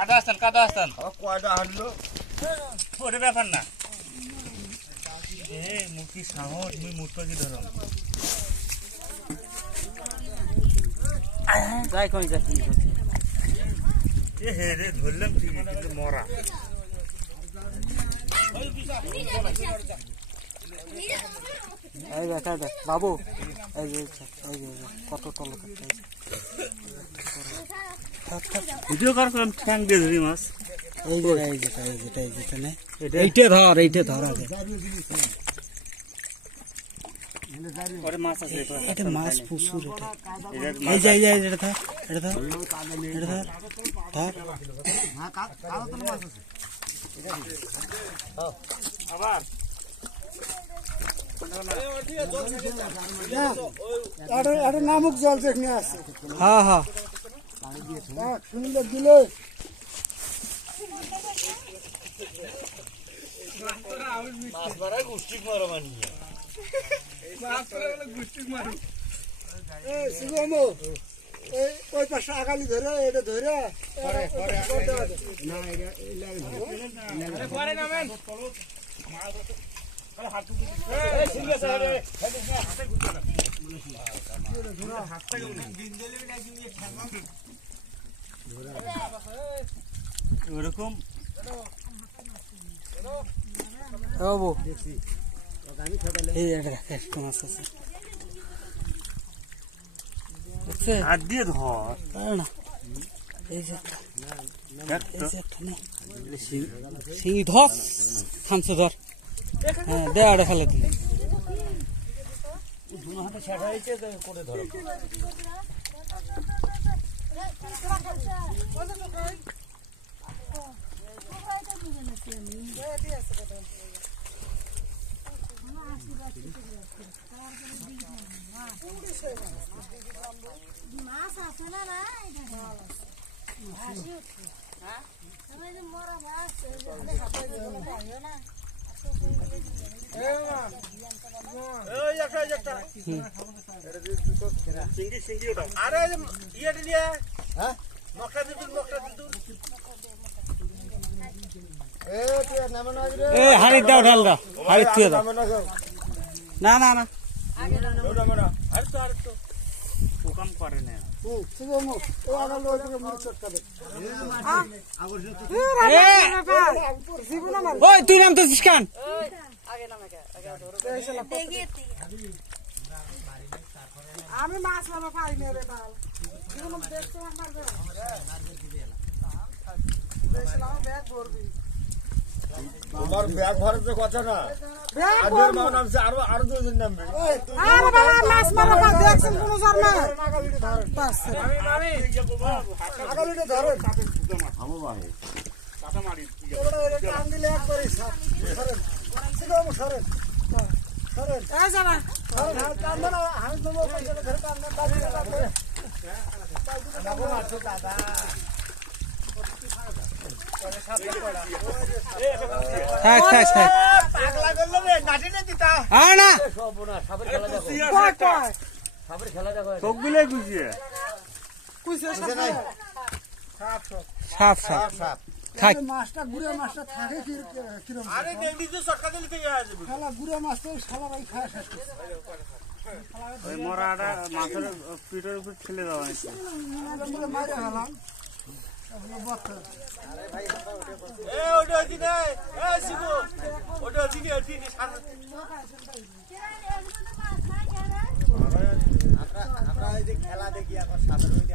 কাদা আসতান কয়টা হাঁটলো ওরে ব্যাপার না মুখি সাহস মুই মুটকি ধরম যাই কই যাই হে রে ধরলাম ঠিক কিন্তু মরা এই দেখা দেখ বাবু এই যে কত টল ভিডিও কর ঠ্যাং দিয়ে ধরি মাছ এইটা ধর আগে ওরে মাছ আছে এটা মাছ প্রচুর এটা এটা ধর আবার নামুক জল যেখানে আছে হ্যাঁ সুন্দর দিলে মাছ মারা গুষ্টি মারা মানি ওই পাশে আগালি ধরে এটা ধরে ওরকম বাবু এই একটা মাছ আছে আর দিয়ে ধর না এই যে শিঙি ধর খামছে ধর হ্যাঁ দে আড়ে ফেলে দিলে করে ধরো মাছ আছে না মরা মাছ না আরে ইয়ে দিলিয়া হ্যাঁ মকটা দিদুন হাড়ি দাও ঢাল দাও হাড়ি থুয়ে দাও না পোকাম করে না ওই তুই নাম তো কান আমি মাছ মারা পাই না রে বাল ব্যাগ ভরবি তোমার ব্যাগ ভরার তো কথা না নামছে আরো দুজন নামবে মাছ মারা দেখছেন কোন মাছটা গুড়া মাছটা থাকে কিরকম আরে নেংডি তো সরকার দিতে যাবে শালা গুড়া মাছ তো শালা ভাই খায় শেষ করছে ওই মরাটা মাছের পিঠের উপর ছেলে দেওয়া হয়েছে মাইরে হলাম আমরা খেলা দেখি এখন সাধারণ